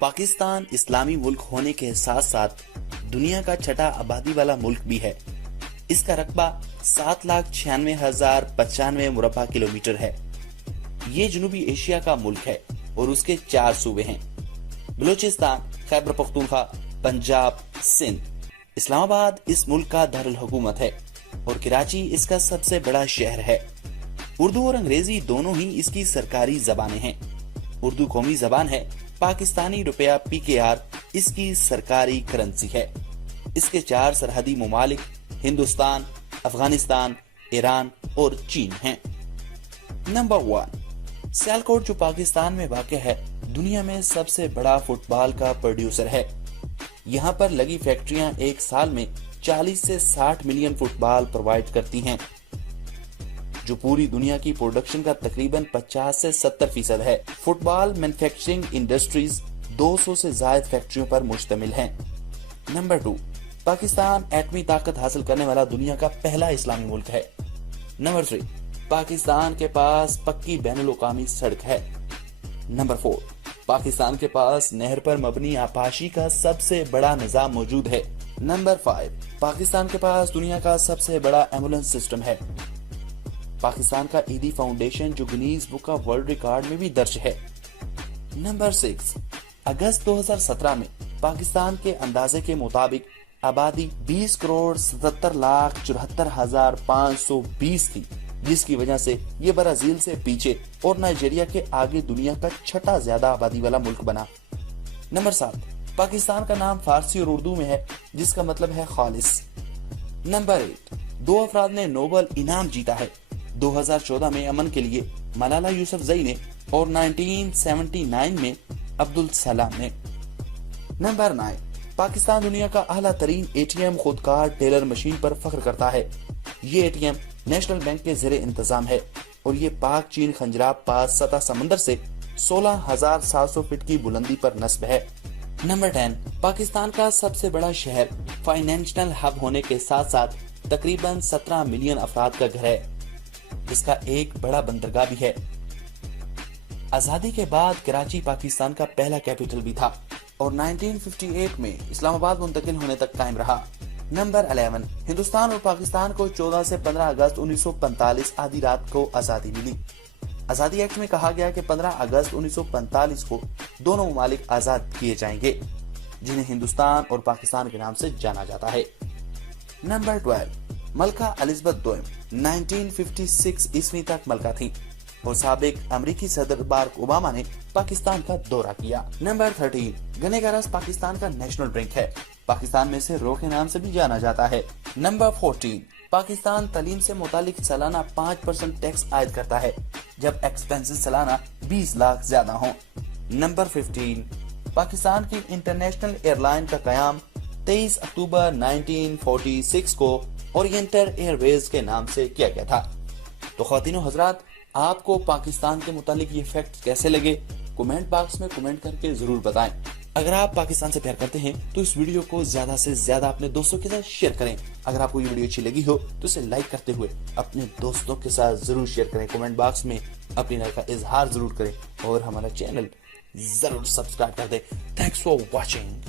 पाकिस्तान इस्लामी मुल्क होने के साथ साथ दुनिया का छठा आबादी वाला मुल्क भी है। इसका रकबा 7,96,095 मुरब्बा किलोमीटर है। ये जनूबी एशिया का मुल्क है और उसके 4 सूबे हैं: बलूचिस्तान, खैबर पख्तूनख्वा, पंजाब, सिंध। इस्लामाबाद इस मुल्क का दारुल हुकूमत है और कराची इसका सबसे बड़ा शहर है। उर्दू और अंग्रेजी दोनों ही इसकी सरकारी जबानें हैं। उर्दू कौमी जबान है, पाकिस्तानी रुपया PKR इसकी सरकारी करेंसी है। इसके 4 सरहदी मुमालिक हिंदुस्तान, अफगानिस्तान, ईरान और चीन हैं। नंबर 1, सियालकोट जो पाकिस्तान में वाक़ है, दुनिया में सबसे बड़ा फुटबॉल का प्रोड्यूसर है। यहाँ पर लगी फैक्ट्रियां एक साल में 40 से 60 मिलियन फुटबॉल प्रोवाइड करती हैं, जो पूरी दुनिया की प्रोडक्शन का तकरीबन 50 से 70% है। फुटबॉल मैन्युफैक्चरिंग इंडस्ट्रीज 200 से ज्यादा फैक्ट्रियों पर मुश्तमिल हैं। नंबर 2, पाकिस्तान एटमी ताकत हासिल करने वाला दुनिया का पहला इस्लामी मुल्क है। नंबर 3, पाकिस्तान के पास पक्की बैनुल-अक़वामी सड़क है। नंबर 4, पाकिस्तान के पास नहर पर मबनी आपाशी का सबसे बड़ा निजाम मौजूद है। नंबर 5, पाकिस्तान के पास दुनिया का सबसे बड़ा एम्बुलेंस सिस्टम है। पाकिस्तान का ईदी फाउंडेशन जो Guinness book of world record में भी दर्ज है। नंबर 6, अगस्त 2017 में पाकिस्तान के अंदाजे के मुताबिक आबादी 20,77,74,520 थी, जिसकी वजह से ये ब्राजील से पीछे और नाइजीरिया के आगे दुनिया का छठा ज्यादा आबादी वाला मुल्क बना। नंबर 7, पाकिस्तान का नाम फारसी और उर्दू में है, जिसका मतलब है खालिस। नंबर 8, 2 अफराद ने नोबेल इनाम जीता है। 2014 में अमन के लिए मलाला यूसुफजई ने और 1979 में अब्दुल सलाम ने। नंबर 9, पाकिस्तान दुनिया का आला तरीन ATM खुदकार टेलर मशीन पर फख्र करता है। ये ATM नेशनल बैंक के ज़ेरे इंतजाम है और ये पाक चीन खंजराब पास सतह समंदर से 16,700 फीट की बुलंदी पर नस्ब है। नंबर 10, पाकिस्तान का सबसे बड़ा शहर फाइनेंशियल हब होने के साथ साथ तकरीबन 17 मिलियन अफराद का घर है। इसका एक बड़ा बंदरगाह भी है। आजादी के बाद कराची पाकिस्तान का पहला कैपिटल भी था और 1958 में इस्लामाबाद मुंतकिल होने तक कायम रहा। नंबर 11, हिंदुस्तान और पाकिस्तान को 14 से 15 अगस्त 1945 आधी रात को आजादी मिली। आजादी एक्ट में कहा गया कि 15 अगस्त 1945 को दोनों ममालिक आजाद किए जाएंगे, जिन्हें हिंदुस्तान और पाकिस्तान के नाम से जाना जाता है। नंबर 12, मलका एलिजाबेथ II 1956 ईस्वी तक मलका थी और साबिक अमेरिकी सदर बाराक ओबामा ने पाकिस्तान का दौरा किया। नंबर 13, गन्ने का रस पाकिस्तान का नेशनल ड्रिंक है। पाकिस्तान में से रो के नाम से भी जाना जाता है। नंबर 14, पाकिस्तान तालीम से मुतालिक सालाना 5% टैक्स आयद करता है, जब एक्सपेंसेस सालाना 20 लाख ज्यादा हों। नंबर 15, पाकिस्तान की इंटरनेशनल एयरलाइन का कयाम 23 अक्टूबर 1946 को ओरिएंटल एयरवेज के नाम से किया गया था। तो ख्वातीनो हजरात, आपको पाकिस्तान के मुतालिक ये फैक्ट कैसे लगे, कमेंट बॉक्स में कमेंट करके जरूर बताएं। अगर आप पाकिस्तान से प्यार करते हैं तो इस वीडियो को ज्यादा से ज्यादा अपने दोस्तों के साथ शेयर करें। अगर आपको ये वीडियो अच्छी लगी हो तो इसे लाइक करते हुए अपने दोस्तों के साथ जरूर शेयर करें। कमेंट बॉक्स में अपनी राय का इजहार जरूर करें और हमारा चैनल जरूर सब्सक्राइब कर दें। Thanks for watching.